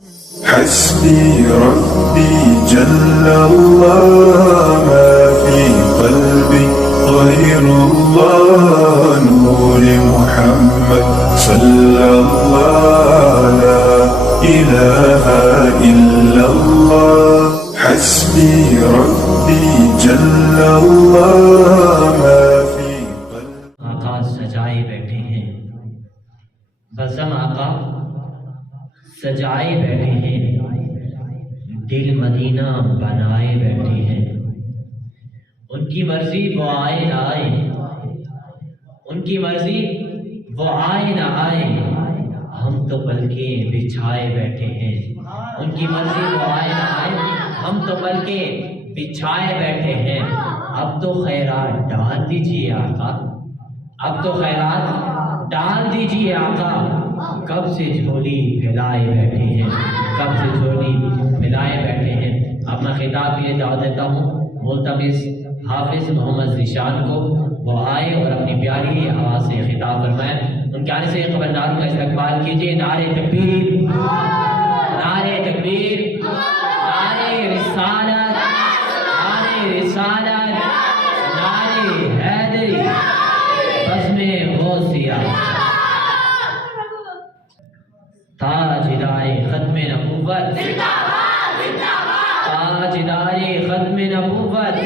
حسبي ربي جل الله ما في قلبي غير الله نور محمد صلى الله لا إله إلا الله حسبي ربي جل الله ما في قلبي. آقا سجائے بیٹھے ہیں، بزم آقا سجائے بیٹھے ہیں، دل مدینہ بنائے بیٹھے ہیں. ان کی مرضی وہ آئے نہ آئے، ان کی مرضی وہ آئے نہ آئے، ہم تو بلکہ بچھائے بیٹھے ہیں. ان کی مرضی وہ آئے نہ آئے، ہم تو بلکہ بچھائے بیٹھے ہیں. اب تو خیرات ڈال دیجیے آقا، اب تو خیرات ڈال دیجیے آقا. کب سے جھولی پھیلائے بیٹھے ہیں، کب سے جھولی پھیلائے بیٹھے ہیں. اب میں خطاب یہ دعوت دیتا ہوں ملتمس حافظ محمد ذیشان کو، وہ آئے اور اپنی پیاری آواز سے خطاب فرمائیں. ان کے آنے سے خبرداروں کا استقبال کیجیے. نعرہ تکبیر، نعرہ تکبیر، نعرہ رسالت، نعرہ رسالت، نعرہ حیدری، بزم غوثیہ. تاجدار ختم نبوت، تاجدار ختم نبوت،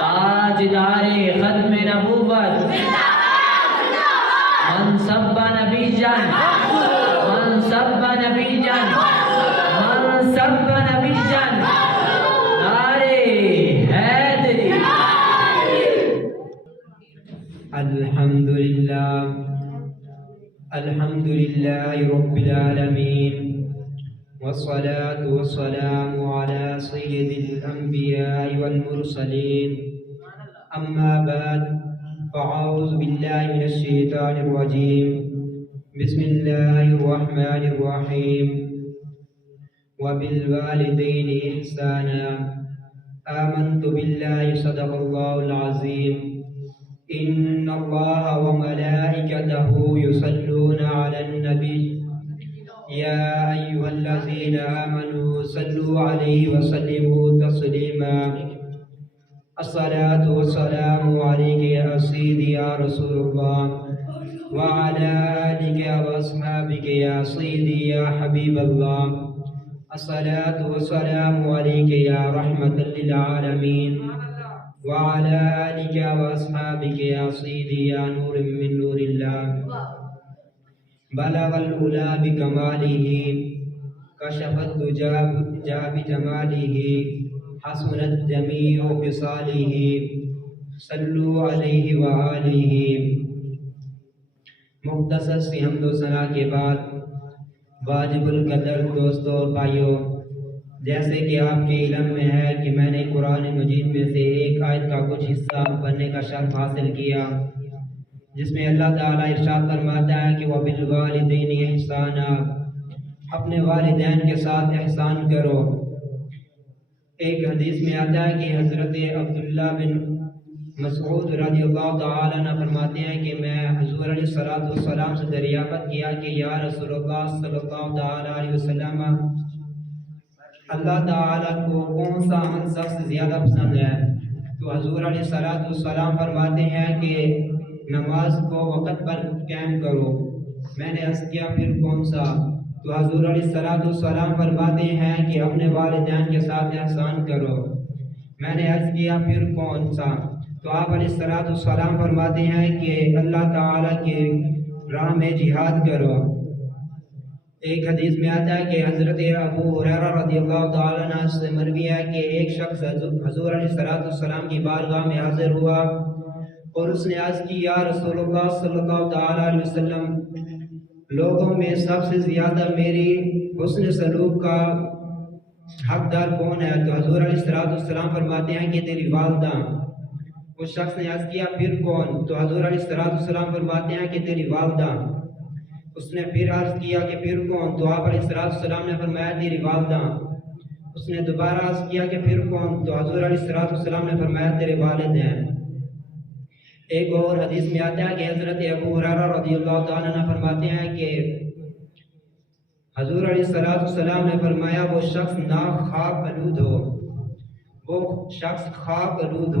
تاجدار ختم نبوت. من سب نبی جان، من سب نبی جان، من سب نبی جان، نعرہ حیدری. الحمدللہ الحمدللہ رب العالمین والصلاة والسلام على سید الانبیاء والمرسلین. اما بعد فاعوذ باللہ من الشیطان الرجیم. بسم اللہ الرحمن الرحیم. وبالوالدین احسانا. آمنت باللہ صدق اللہ العظیم. ان اللہ وملائکتہ یصلون علی النبی یا ایہا الذین آمنوا صلوا علیہ وسلموا تسلیما. الصلاة والسلام علیک یا سیدی یا رسول اللہ وعلی آلک واصحابک یا سیدی یا حبیب اللہ. الصلاة والسلام علیک یا رحمۃ للعالمین وعلى آلك وأصحابك يا سيدي يا نور من نور الله. بلغ الأولى بكماله كشف الدجى بجماله حسنت جميع خصاله صلوا عليه وآله. مختصر سی حمد و ثنا کے بعد واجب القدر دوستوں اور بھائیوں، جیسے کہ آپ کے علم میں ہے کہ میں نے قرآن مجید میں سے ایک آیت کا کچھ حصہ پڑھنے کا شرف حاصل کیا، جس میں اللہ تعالیٰ ارشاد فرماتا ہے کہ وَبِالْوَالِدَيْنِ احسانا، اپنے والدین کے ساتھ احسان کرو. ایک حدیث میں آتا ہے کہ حضرت عبداللہ بن مسعود رضی اللہ تعالیٰ عنہ فرماتے ہیں کہ میں حضور علیہ السلام سے دریافت کیا کہ یا رسول اللہ صلی اللہ تعالیٰ علیہ وسلم، اللہ تعالیٰ کو کون سا عمل سب سے زیادہ پسند ہے؟ تو حضور علیہ السلام فرماتے ہیں کہ نماز کو وقت پر قائم کرو. میں نے عرض کیا پھر کون سا؟ تو حضور علیہ السلام فرماتے ہیں کہ اپنے والدین کے ساتھ احسان کرو. میں نے عرض کیا پھر کون سا؟ تو آپ علیہ السلام فرماتے ہیں کہ اللہ تعالیٰ کے راہ میں جہاد کرو. ایک حدیث میں آتا ہے کہ حضرت ابو ہریرہ رضی اللہ تعالیٰ عنہ سے مروی ہے کہ ایک شخص حضور علیہ السلام کی بارگاہ میں حاضر ہوا اور اس نے عرض کی یا رسول اللہ صلی اللہ تعالیٰ علیہ وسلم، لوگوں میں سب سے زیادہ میری حسن سلوک کا حقدار کون ہے؟ تو حضور علیہ السلام فرماتے ہیں کہ تیری والدہ. اس شخص نے عرض کیا پھر کون؟ تو حضور علیہ السلام فرماتے ہیں کہ تیری والدہ. اس نے پھر عرض کیا کہ پھر کون؟ تو آپ علیہ السلام نے فرمایا تیری والدہ. اس نے دوبارہ عرض کیا کہ پھر کون؟ تو حضور علیہ السلام نے فرمایا تیرے والد ہیں. ایک اور حدیث میں آتا ہے کہ حضرت ابو ہریرہ رضی اللہ تعالیٰ عنہ فرماتے ہیں کہ حضور علیہ السلام نے فرمایا وہ شخص نہ خواب آلود ہو، وہ شخص خواب آلود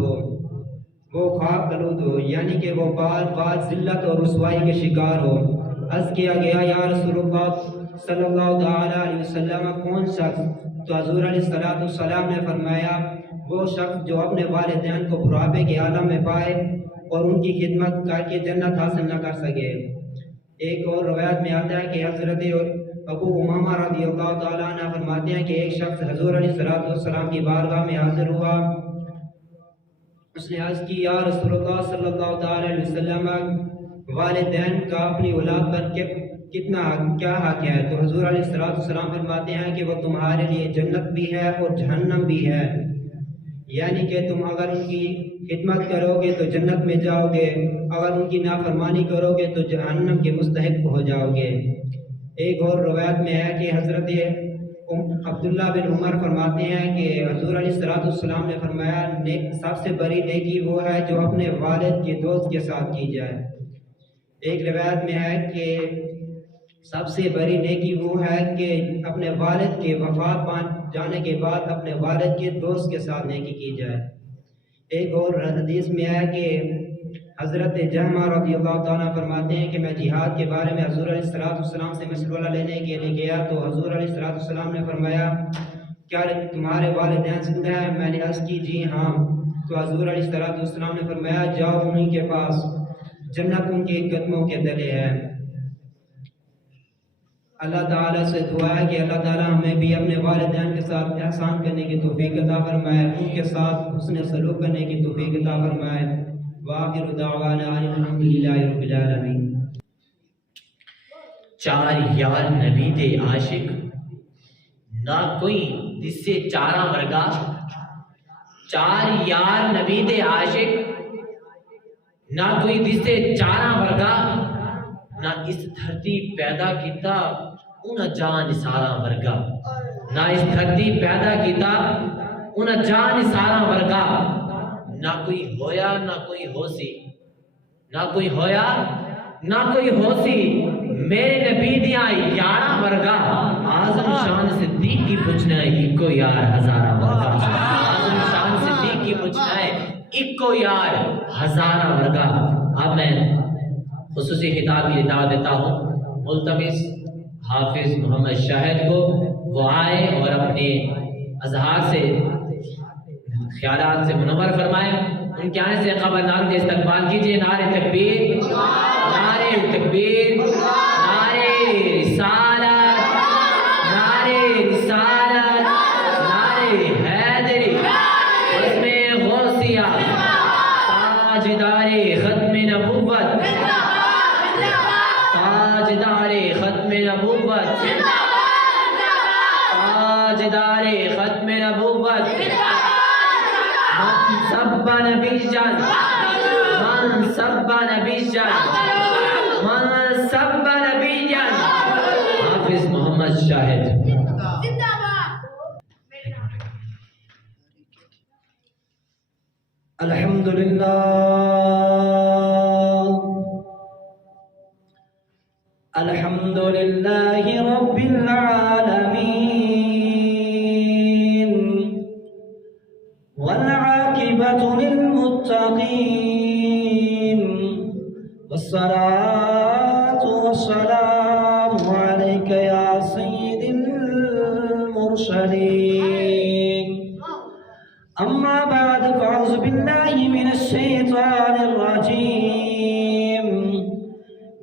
ہو یعنی کہ وہ بار بار ذلت اور رسوائی کے شکار ہو۔ عرض کیا گیا یا رسول اللہ صلی اللہ تعالیٰ علیہ وسلم کون شخص؟ تو حضور علیہ السلام نے فرمایا وہ شخص جو اپنے والدین کو بڑھاپے کے عالم میں پائے اور ان کی خدمت کر کے جنت حاصل نہ کر سکے۔ ایک اور روایت میں آتا ہے کہ حضرت ابو امامہ رضی اللہ تعالیٰ عنہ فرماتے ہیں کہ ایک شخص حضور علیہ السلام کی بارگاہ میں حاضر ہوا، اس نے عرض کی یا رسول اللہ صلی اللہ تعالیٰ علیہ وسلم والدین کا اپنی اولاد پر کیا حق ہے؟ تو حضور علیہ السلام فرماتے ہیں کہ وہ تمہارے لیے جنت بھی ہے اور جہنم بھی ہے، یعنی کہ تم اگر ان کی خدمت کرو گے تو جنت میں جاؤ گے، اگر ان کی نافرمانی کرو گے تو جہنم کے مستحق ہو جاؤ گے۔ ایک اور روایت میں ہے کہ حضرت عبداللہ بن عمر فرماتے ہیں کہ حضور علیہ السلام نے فرمایا سب سے بڑی نیکی وہ ہے جو اپنے والد کے دوست کے ساتھ کی جائے۔ ایک روایت میں ہے کہ سب سے بڑی نیکی وہ ہے کہ اپنے والد کے وفات پا جانے کے بعد اپنے والد کے دوست کے ساتھ نیکی کی جائے۔ ایک اور حدیث میں ہے کہ حضرت جہمہ رضی اللہ تعالیٰ فرماتے ہیں کہ میں جہاد کے بارے میں حضور علیہ السلام سے مشورہ لینے کے لیے گیا تو حضور علیہ السلام نے فرمایا کیا تمہارے والدین زندہ ہیں؟ میں نے عرض کی جی ہاں۔ تو حضور علیہ السلام نے فرمایا جاؤ انہیں کے پاس، جنت ان کے قدموں کے تلے ہے۔ اللہ تعالیٰ سے دعا ہے کہ اللہ تعالیٰ ہمیں بھی اپنے والدین کے ساتھ احسان کرنے کی توفیق عطا فرمائے، ان کے ساتھ حسن سلوک کرنے کی توفیق عطا فرمائے۔ وآخر دعوانا الحمدللہ رب العالمین۔ چار یار نبی دے عاشق نہ کوئی جس سے چارہ ورگا، چار یار نبی دے عاشق نہ کوئی جس سے چارہ ورگا، نہ اس دھرتی پیدا کیتا انہاں جان سارا ورگا، نہ اس دھرتی پیدا کیتا انہاں جان سارا ورگا، نہ کوئی ہویا نہ کوئی ہو سی، نہ کوئی ہویا نہ کوئی ہو سی میرے نبی دیاں یارہ ورگا، اعظم شان صدیق کی پوچھنا ہے ایکو یار ہزارہ ورگا، اعظم شان صدیق کی پوچھنا ہے ایکو یار ہزارہ ورگا۔ اب میں خصوصی خطاب کی دعوت دیتا ہوں، ملتمس حافظ محمد شاہد کو وہ آئے اور اپنے اظہار سے خیالات سے منور فرمائے۔ ان کے آنے سے قبل نعرہ کے استقبال کیجئے، نعرہ تکبیر، نعرہ تکبیر، نعرہ رسالت، نعرہ رسالت، نعرہ حیدری، عزم غوثیہ، تاجدار ختم نبوت، تاجدار ختم نبوت، تاجدار ختم نبوت، من سب نبی جان، من سب نبی جان، من سب نبی جان، حافظ محمد شاہد۔ الحمدللہ الحمدللہ رب العالمین والعاقبۃ للمتقین والصلاة والسلام علیک یا سید المرسلین۔ اما بعد فاعوذ باللہ من الشیطان الرجیم،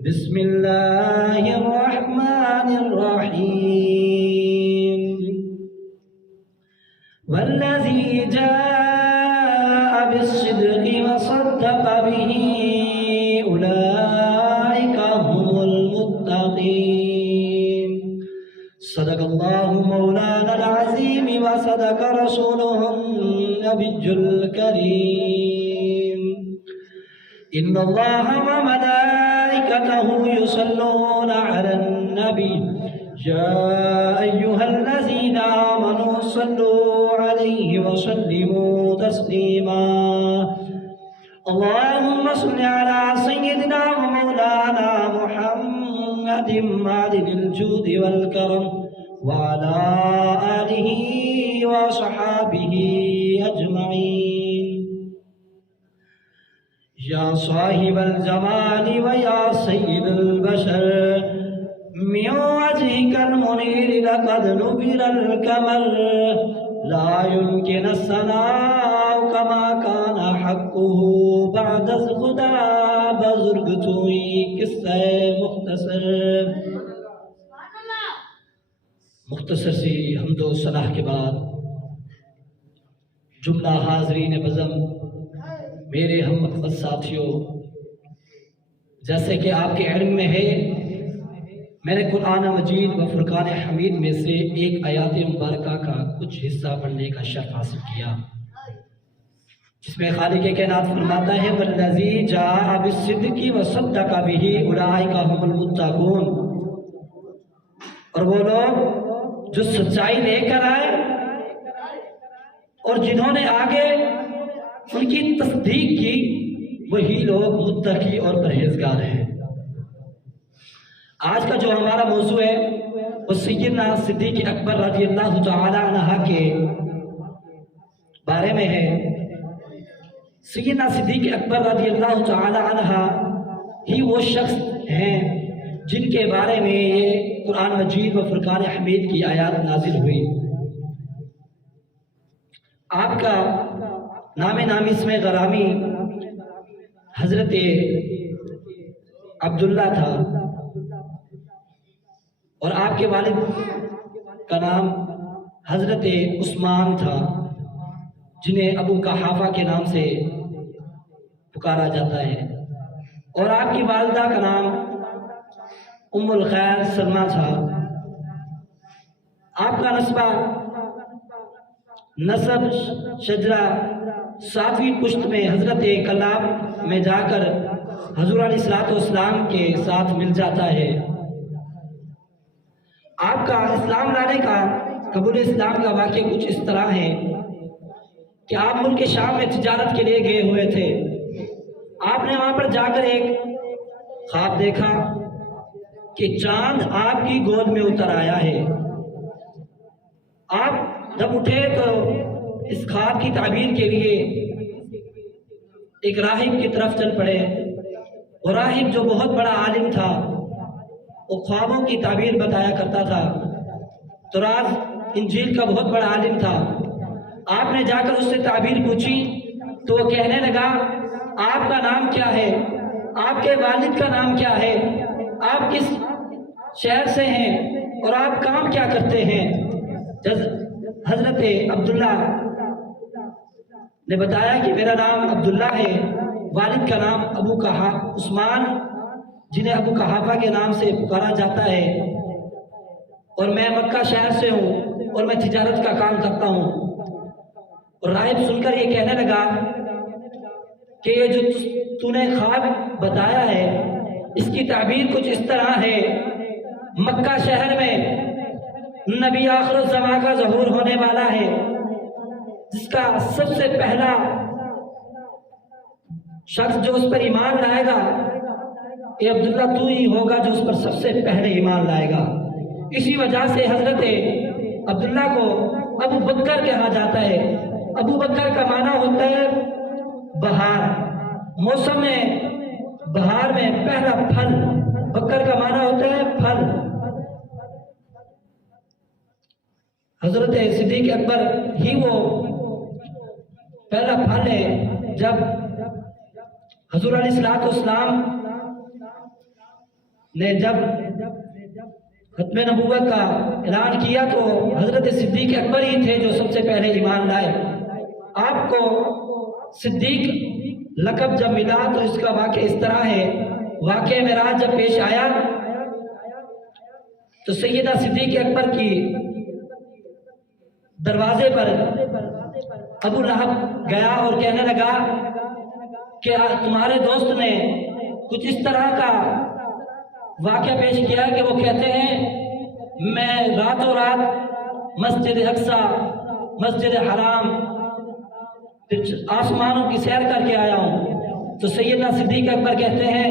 بسم اللہ الرحمن الرحیم۔ والذی جاء بالصدق وصدق به اولئک هم المتقین۔ صدق اللہ مولانا العظیم وصدق رسوله النبی الکریم۔ ان اللہ وملائکته یصلون علی النبی یا ایها الذین آمنوا صلوا علیہ وسلموا تسلیما۔ اللهم صل على سيدنا ومولانا محمد محمد معدن الجود والكرم وعلى آله وصحابه أجمعين يا صاحب الجمال ويا سيد البشر من وجهك المنير لقد نبر الكمر لا يمكن الثناء كما كان حقه بعد خدا بزرگ توئی قصہ مختصر سی حمد و ثنا کے بعد جملہ حاضرین بزم میرے ہم مقصد ساتھیوں، جیسے کہ آپ کے علم میں ہے، میں نے قرآن مجید و فرقان حمید میں سے ایک آیات مبارکہ کا کچھ حصہ پڑھنے کا شرف حاصل کیا، جس میں خالق کائنات فرماتا ہے والذی جاء بالصدق وصدق به اولئک هم المتقون، اور وہ لوگ جو سچائی لے کر آئے اور جنہوں نے آگے ان کی تصدیق کی وہی لوگ متقی اور پرہیزگار ہیں۔ آج کا جو ہمارا موضوع ہے وہ سیدنا صدیق اکبر رضی اللہ تعالی عنہ کے بارے میں ہے۔ سیدنا صدیق اکبر رضی اللہ تعالی عنہ ہی وہ شخص ہیں جن کے بارے میں یہ قرآن مجید و فرقان حمید کی آیات نازل ہوئی۔ آپ کا نام نامی اسم غرامی حضرت عبداللہ تھا، اور آپ کے والد کا نام حضرت عثمان تھا، جنہیں ابو قحافہ کے نام سے پکارا جاتا ہے، اور آپ کی والدہ کا نام ام الخیر سلمہ تھا۔ آپ کا نسب شجرہ 7ویں پشت میں حضرت کلاب میں جا کر حضور علیہ السلام کے ساتھ مل جاتا ہے۔ آپ کا اسلام لانے کا، قبول اسلام کا واقعہ کچھ اس طرح ہے کہ آپ ملک شام میں تجارت کے لیے گئے ہوئے تھے۔ آپ نے وہاں پر جا کر ایک خواب دیکھا کہ چاند آپ کی گود میں اتر آیا ہے۔ آپ جب اٹھے تو اس خواب کی تعبیر کے لیے ایک راہب کی طرف چل پڑے۔ وہ راہب جو بہت بڑا عالم تھا، وہ خوابوں کی تعبیر بتایا کرتا تھا، تورات انجیل کا بہت بڑا عالم تھا۔ آپ نے جا کر اس سے تعبیر پوچھی تو وہ کہنے لگا آپ کا نام کیا ہے، آپ کے والد کا نام کیا ہے، آپ کس شہر سے ہیں اور آپ کام کیا کرتے ہیں۔ حضرت عبداللہ نے بتایا کہ میرا نام عبداللہ ہے، والد کا نام عثمان جنہیں ابو قحافہ کے نام سے پکارا جاتا ہے، اور میں مکہ شہر سے ہوں اور میں تجارت کا کام کرتا ہوں۔ اور راہب سن کر یہ کہنے لگا کہ یہ جو تو نے خواب بتایا ہے اس کی تعبیر کچھ اس طرح ہے، مکہ شہر میں نبی آخر الزمان کا ظہور ہونے والا ہے، جس کا سب سے پہلا شخص جو اس پر ایمان لائے گا یہ عبداللہ تو ہی ہوگا جو اس پر سب سے پہلے ایمان لائے گا۔ اسی وجہ سے حضرت عبداللہ کو ابو بکر کہا جاتا ہے۔ ابو بکر کا معنی ہوتا ہے بہار، موسم میں بہار میں پہلا پھل، بکر کا معنی ہوتا ہے پھل۔ حضرت صدیق اکبر ہی وہ پہلا پھل ہے۔ جب حضور علیہ السلام نے جب ختم نبوت کا اعلان کیا تو حضرت صدیق اکبر ہی تھے جو سب سے پہلے ایمان لائے۔ آپ کو صدیق لقب جب ملا تو اس کا واقعہ اس طرح ہے، واقعہ معراج جب پیش آیا تو سیدہ صدیق اکبر کی دروازے پر ابو لہب گیا اور کہنے لگا کہ تمہارے دوست نے کچھ اس طرح کا واقعہ پیش کیا کہ وہ کہتے ہیں میں راتوں رات مسجد اقصی، مسجد حرام، آسمانوں کی سیر کر کے آیا ہوں۔ تو سیدنا صدیق اکبر کہتے ہیں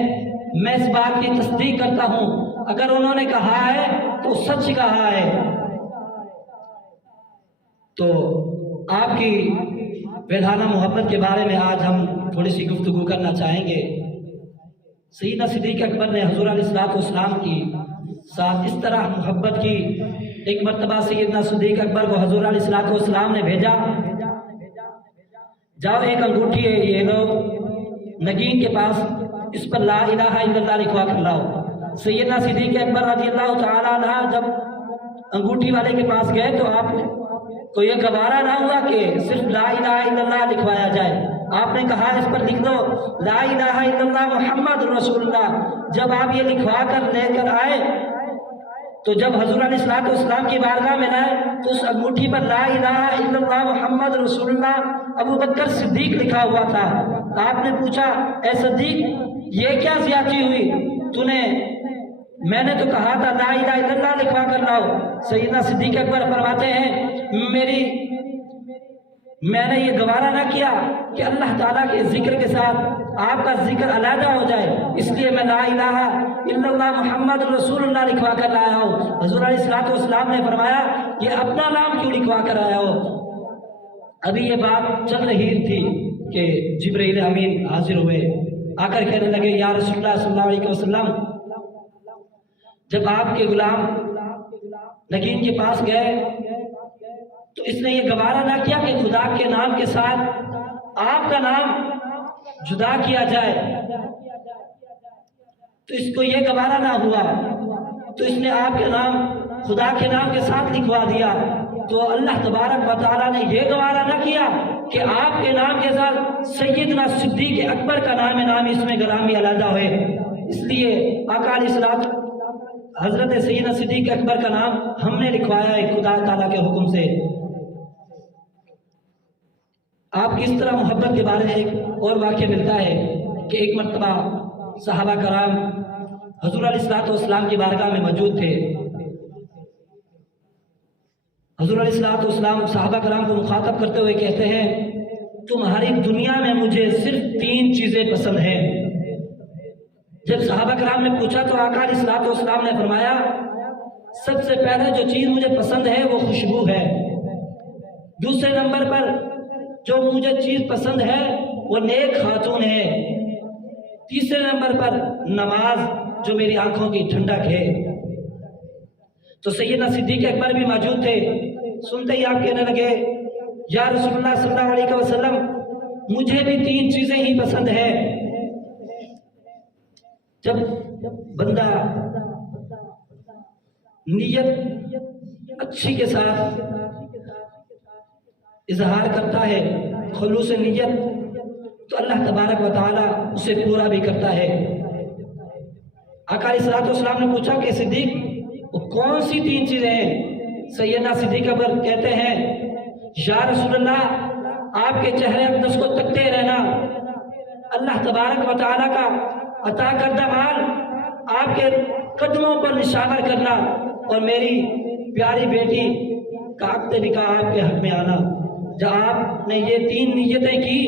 میں اس بات کی تصدیق کرتا ہوں اگر انہوں نے کہا ہے تو سچ کہا ہے۔ تو آپ کی ویدھانہ محبت کے بارے میں آج ہم تھوڑی سی گفتگو کرنا چاہیں گے۔ سیدنا صدیق اکبر نے حضور علیہ السلام کی ساتھ اس طرح محبت کی۔ ایک مرتبہ سیدنا صدیق اکبر کو حضور علیہ السلام نے بھیجا، جاؤ ایک انگوٹھی ہے یہ لو نگین کے پاس، اس پر لا الہ الا اللہ لکھوا کر لاؤ۔ سیدنا صدیق اکبر رضی اللہ تعالیٰ عنہ جب انگوٹھی والے کے پاس گئے تو آپ کو یہ گوارا نہ ہوا کہ صرف لا الہ الا اللہ لکھوایا جائے، آپ نے کہا اس پر لکھ دو لا الہ الا اللہ محمد رسول اللہ۔ جب آپ یہ لکھوا کر لے کر آئے تو جب حضور علیہ السلام کی بارگاہ میں لائے تو اس انگوٹھی پر لا الہ الا اللہ محمد رسول اللہ ابو بکر صدیق لکھا ہوا تھا۔ آپ نے پوچھا اے صدیق یہ کیا زیادتی ہوئی، میں نے تو کہا تھا لا الہ الا اللہ لکھوا کر لاؤ۔ سیدنا صدیق اکبر فرماتے ہیں میں نے یہ گوارا نہ کیا کہ اللہ تعالیٰ کے ذکر کے ساتھ آپ کا ذکر علیحدہ ہو جائے، اس لیے میں لا الہ الا اللہ محمد رسول اللہ لکھوا کر لایا ہوں۔ حضور علیہ السلام نے فرمایا یہ اپنا نام کیوں لکھوا کر آیا ہو؟ ابھی یہ بات چل رہی تھی کہ جبرائیل امین حاضر ہوئے، آ کر کہنے لگے یا رسول اللہ صلی اللہ علیہ وسلم، جب آپ کے غلام نگین کے پاس گئے تو اس نے یہ گوارا نہ کیا کہ خدا کے نام کے ساتھ آپ کا نام جدا کیا جائے، تو اس کو یہ گوارا نہ ہوا تو اس نے آپ کے نام خدا کے نام کے ساتھ لکھوا دیا۔ تو اللہ تبارک و تعالیٰ نے یہ گوارا نہ کیا کہ آپ کے نام کے ساتھ سیدنا صدیق اکبر کا نام اس میں گرامی علیحدہ ہوئے، اس لیے آقا علیہ السلام حضرت سیدنا صدیق اکبر کا نام ہم نے لکھوایا ہے خدا تعالیٰ کے حکم سے۔ آپ کی اس طرح محبت کے بارے میں ایک اور واقعہ ملتا ہے کہ ایک مرتبہ صحابہ کرام حضور علیہ السلام کی بارگاہ میں موجود تھے۔ حضور علیہ السلام صحابہ کرام کو مخاطب کرتے ہوئے کہتے ہیں تمہاری دنیا میں مجھے صرف 3 چیزیں پسند ہیں۔ جب صحابہ کرام نے پوچھا تو آقا علیہ السلام نے فرمایا سب سے پہلے جو چیز مجھے پسند ہے وہ خوشبو ہے، دوسرے نمبر پر جو مجھے چیز پسند ہے وہ نیک خاتون ہے، تیسرے نمبر پر نماز جو میری آنکھوں کی ٹھنڈک ہے۔ تو سیدنا صدیق اکبر بھی موجود تھے، سنتے ہی آپ کہنے لگے یا رسول اللہ صلی اللہ علیہ وسلم مجھے بھی 3 چیزیں ہی پسند ہے۔ جب بندہ نیت اچھی کے ساتھ اظہار کرتا ہے، خلوص نیت، تو اللہ تبارک و تعالیٰ اسے پورا بھی کرتا ہے۔ آقا علیہ السلام نے پوچھا کہ صدیق وہ کون سی 3 چیزیں ہیں؟ سیدنا صدیق اکبر کہتے ہیں یا رسول اللہ آپ کے چہرے اقدس کو تکتے رہنا، اللہ تبارک و تعالیٰ کا عطا کردہ مال آپ کے قدموں پر نشانہ کرنا، اور میری پیاری بیٹی کا عقد نکاح آپ کے حق میں آنا۔ جب آپ نے یہ 3 نیتیں کی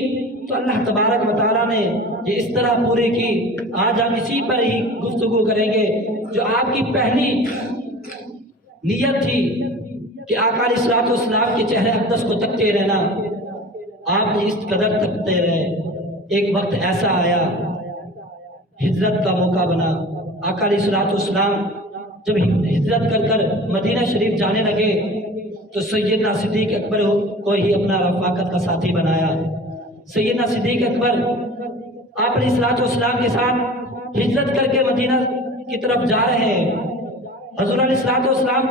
تو اللہ تبارک و تعالیٰ نے یہ اس طرح پوری کی۔ آج ہم اسی پر ہی گفتگو کریں گے۔ جو آپ کی پہلی نیت تھی کہ آقا علیہ السلام کے چہرے اقدس کو تکتے رہنا، آپ نے اس قدر تکتے رہے، ایک وقت ایسا آیا ہجرت کا موقع بنا۔ آقا علیہ السلام جب ہجرت کر مدینہ شریف جانے لگے تو سیدنا صدیق اکبر کو ہی اپنا رفاقت کا ساتھی بنایا۔ سیدنا صدیق اکبر آپ علیہ السلام کے ساتھ ہجرت کر کے مدینہ کی طرف جا رہے ہیں۔ حضور علیہ السلام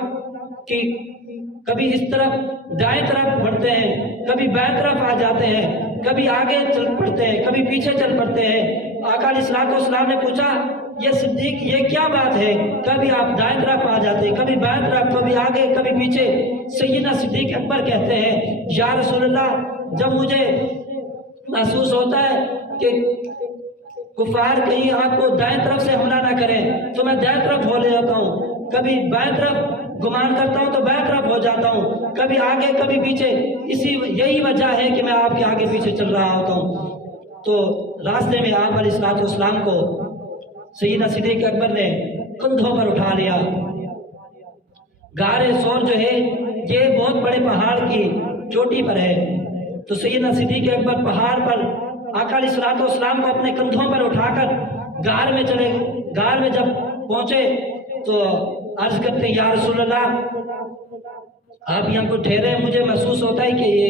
کی کبھی اس طرف دائیں طرف بڑھتے ہیں، کبھی بائیں طرف آ جاتے ہیں، کبھی آگے چل پڑتے ہیں، کبھی پیچھے چل پڑتے ہیں۔ آقا علیہ السلام نے پوچھا یہ صدیق یہ کیا بات ہے؟ کبھی آپ دائیں طرف آ جاتے ہیں، کبھی بائیں طرف، کبھی آگے کبھی پیچھے۔ سیدنا صدیق اکبر کہتے ہیں یا رسول اللہ جب مجھے محسوس ہوتا ہے کہ کفار کہیں آپ کو دائیں طرف سے حملہ نہ کریں تو میں دائیں طرف ہو لے جاتا ہوں، کبھی بائیں طرف گمان کرتا ہوں تو بائیں طرف ہو جاتا ہوں، کبھی آگے کبھی پیچھے۔ یہی وجہ ہے کہ میں آپ کے آگے پیچھے چل رہا ہوتا ہوں۔ تو راستے میں آپ علیہ السلام کو سیدنا صدیق اکبر نے کندھوں پر اٹھا لیا۔ غار ثور جو ہے یہ بہت بڑے پہاڑ کی چوٹی پر ہے، تو سیدنا صدیق اکبر پہاڑ پر آقا علیہ الصلوۃ والسلام کو اپنے کندھوں پر اٹھا کر غار میں چلے۔ غار میں جب پہنچے تو عرض کرتے ہیں یا رسول اللہ آپ یہاں کو ٹھہرے، مجھے محسوس ہوتا ہے کہ یہ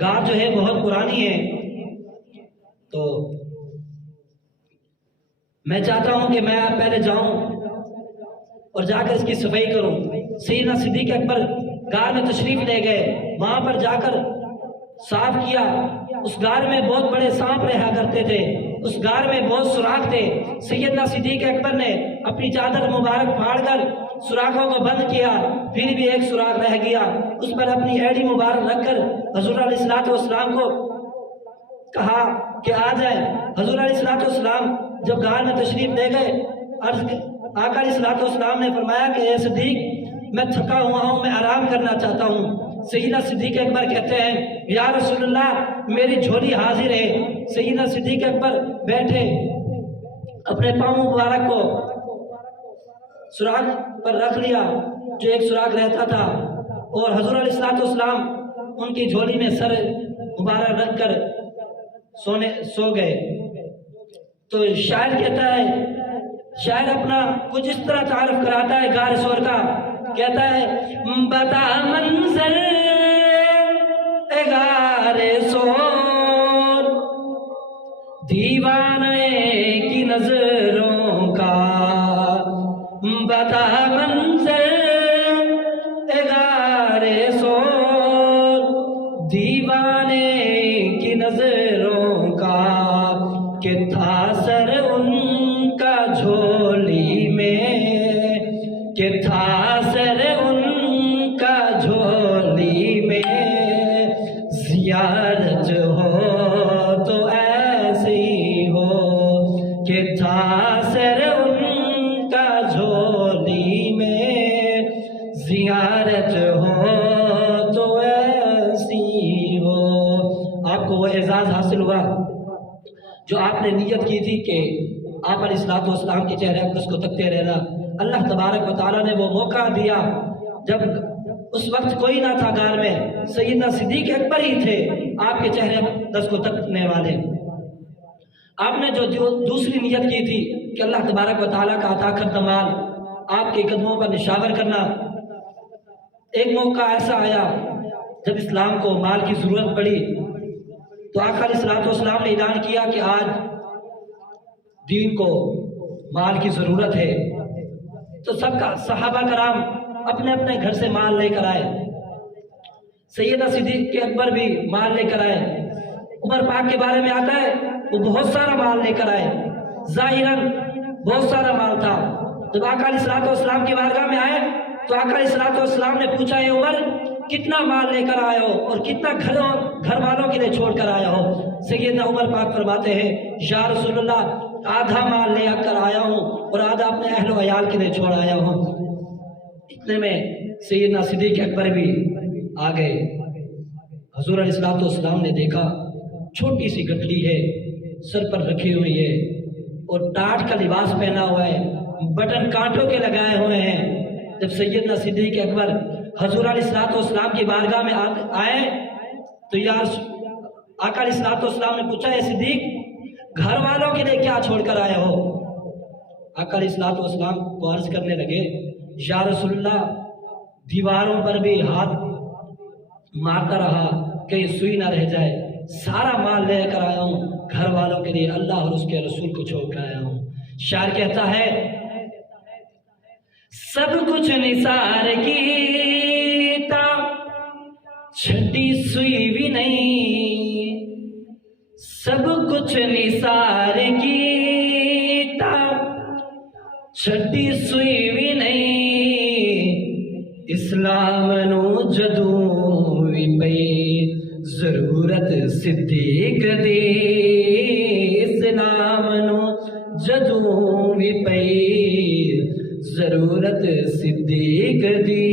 غار جو ہے بہت پرانی ہے، تو میں چاہتا ہوں کہ میں پہلے جاؤں اور جا کر اس کی صفائی کروں۔ سیدنا صدیق اکبر غار میں تشریف لے گئے، وہاں پر جا کر صاف کیا۔ اس غار میں بہت بڑے سانپ رہا کرتے تھے، اس غار میں بہت سوراخ تھے۔ سیدنا صدیق اکبر نے اپنی چادر مبارک پھاڑ کر سوراخوں کو بند کیا، پھر بھی ایک سوراخ رہ گیا، اس پر اپنی ایڑی مبارک رکھ کر حضور علیہ الصلوۃ والسلام کو کہا کہ آ جائے۔ حضور علیہ الصلوۃ والسلام جب غار میں تشریف لے گئے، آقا علیہ الصلوۃ والسلام نے فرمایا کہ اے صدیق میں تھکا ہوا ہوں، میں آرام کرنا چاہتا ہوں۔ سیدنا صدیق اکبر کہتے ہیں یا رسول اللہ میری جھولی حاضر ہے۔ سیدنا صدیق اکبر بیٹھے، اپنے پاؤں مبارک کو سوراخ پر رکھ لیا جو ایک سوراخ رہتا تھا، اور حضور علیہ الصلوۃ والسلام ان کی جھولی میں سر مبارک رکھ کر سو گئے۔ تو شاعر کہتا ہے، شاعر اپنا کچھ اس طرح تعارف کراتا ہے غار ثور کا، کہتا ہے بتا منظر غار ثور دیوانے کی نظروں کا، بتا منظر غار ثور دیوانے کی نظروں کا، کہ تھا سر ان کا جھولی میں، کہ تھا سر ان کا جھولی میں، زیارت ہو تو ایسی ہو، کہ تھا سر ان کا جھولی میں، زیارت ہو تو ایسی ہو۔ آپ کو وہ اعزاز حاصل ہوا جو آپ نے نیت کی تھی کہ آپ علیہ الصلوۃ والسلام کے چہرے اقدس کو تکتے رہنا۔ اللہ تبارک و تعالیٰ نے وہ موقع دیا جب اس وقت کوئی نہ تھا غار میں، سیدنا صدیق اکبر ہی تھے آپ کے چہرے اقدس کو تکنے والے۔ آپ نے جو دوسری نیت کی تھی کہ اللہ تبارک و تعالیٰ کا عطا کردہ مال آپ کے قدموں پر نشاور کرنا، ایک موقع ایسا آیا جب اسلام کو مال کی ضرورت پڑی تو آقا علیہ الصلوۃ والسلام نے اعلان کیا کہ آج دین کو مال کی ضرورت ہے، تو سب کا صحابہ کرام اپنے اپنے گھر سے مال لے کر آئے۔ سیدنا صدیق کے اکبر بھی مال لے کر آئے۔ عمر پاک کے بارے میں آتا ہے وہ بہت سارا مال لے کر آئے، ظاہراً بہت سارا مال تھا۔ جب آقا علیہ الصلوۃ والسلام کی بارگاہ میں آئے تو آقا علیہ الصلوۃ والسلام نے پوچھا اے عمر کتنا مال لے کر آئے ہو اور کتنا گھر والوں کے لیے چھوڑ کر آیا ہو؟ سیدنا عمر پاک فرماتے ہیں یا رسول اللہ آدھا مال لے کر آیا ہوں اور آدھا اپنے اہل و عیال کے لیے چھوڑ آیا ہوں۔ اتنے میں سیدنا صدیق اکبر بھی آ گئے۔ حضور علیہ الصلوۃ والسلام نے دیکھا چھوٹی سی گٹھلی ہے سر پر رکھی ہوئی ہے اور ٹاٹ کا لباس پہنا ہوا ہے، بٹن کانٹوں کے لگائے ہوئے ہیں۔ جب سیدنا صدیق اکبر حضور علیہ الصلوۃ والسلام کی بارگاہ میں آئے تو آقا علیہ الصلوۃ والسلام نے پوچھا اے صدیق گھر والوں کے لیے کیا چھوڑ کر آئے ہو؟ آقا علیہ الصلوۃ والسلام کو عرض کرنے لگے یا رسول اللہ دیواروں پر بھی ہاتھ مارتا رہا کہیں سوئی نہ رہ جائے، سارا مال لے کر آیا ہوں، گھر والوں کے لیے اللہ اور اس کے رسول کو چھوڑ کر آیا ہوں۔ شاعر کہتا ہے سب کچھ نثار کیتا چھٹی سوئی بھی نہیں، سب کچھ نثار کیتا چھٹی سوئی بھی نہیں، اسلام نو جدوں وی پئی ضرورت صدیق دی، اسلام نو جدوں وی پئی ضرورت صدیق دی۔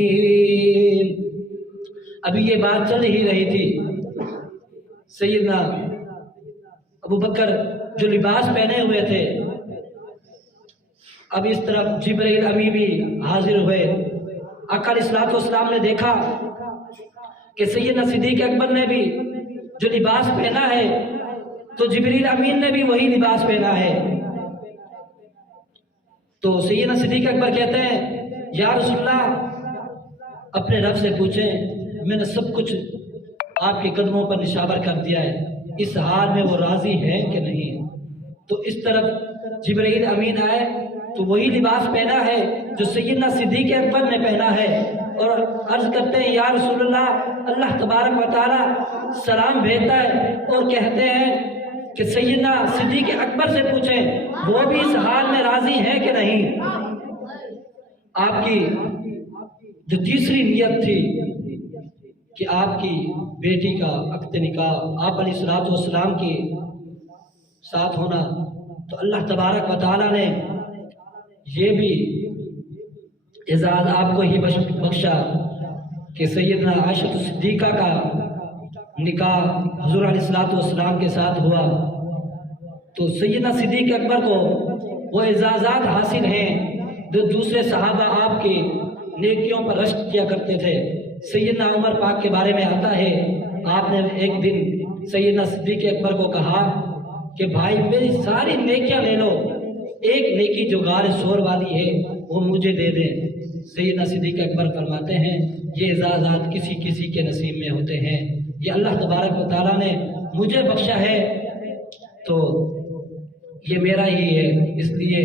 ابھی یہ بات چل ہی رہی تھی، سیدنا ابو بکر جو لباس پہنے ہوئے تھے اب اس طرف جبرائیل امی بھی حاضر ہوئے۔ آقا علیہ الصلوۃ والسلام نے دیکھا کہ سیدنا صدیق اکبر نے بھی جو لباس پہنا ہے تو جبرائیل امین نے بھی وہی لباس پہنا ہے۔ تو سیدنا صدیق اکبر کہتے ہیں یا رسول اللہ اپنے رب سے پوچھیں، میں نے سب کچھ آپ کے قدموں پر نشاور کر دیا ہے، اس حال میں وہ راضی ہے کہ نہیں؟ تو اس طرف جبرائیل امین آئے تو وہی لباس پہنا ہے جو سیدنا صدیق اکبر نے پہنا ہے، اور عرض کرتے ہیں یا رسول اللہ، اللہ تبارک و تعالی سلام بھیجتا ہے اور کہتے ہیں کہ سیدنا صدیق اکبر سے پوچھیں وہ بھی اس حال میں راضی ہیں کہ نہیں۔ آپ کی جو تیسری نیت تھی کہ آپ کی بیٹی کا عقد نکاح آپ علیہ الصلوۃ والسلام کے ساتھ ہونا، تو اللہ تبارک و تعالیٰ نے یہ بھی اعزاز آپ کو ہی بخشا کہ سیدنا عائشہ صدیقہ کا نکاح حضور علیہ الصلوۃ والسلام کے ساتھ ہوا۔ تو سیدنا صدیق اکبر کو وہ اعزازات حاصل ہیں جو دوسرے صحابہ آپ کے نیکیوں پر رشک کیا کرتے تھے۔ سیدنا عمر پاک کے بارے میں آتا ہے، آپ نے ایک دن سیدنا صدیق اکبر کو کہا کہ بھائی میری ساری نیکیاں لے لو، ایک نیکی جو غار سور والی ہے وہ مجھے دے دیں۔ سیدنا صدیق اکبر فرماتے ہیں یہ اعزازات کسی کسی کے نصیب میں ہوتے ہیں، یہ اللہ تبارک و تعالیٰ نے مجھے بخشا ہے تو یہ میرا ہی ہے۔ اس لیے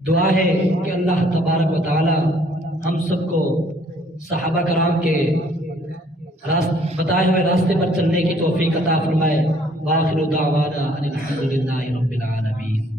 دعا ہے کہ اللہ تبارک و تعالیٰ ہم سب کو صحابہ کرام کے بتائے ہوئے راستے پر چلنے کی توفیق عطا فرمائے۔ وآخر دعوانا ان الحمد للہ رب العالمین۔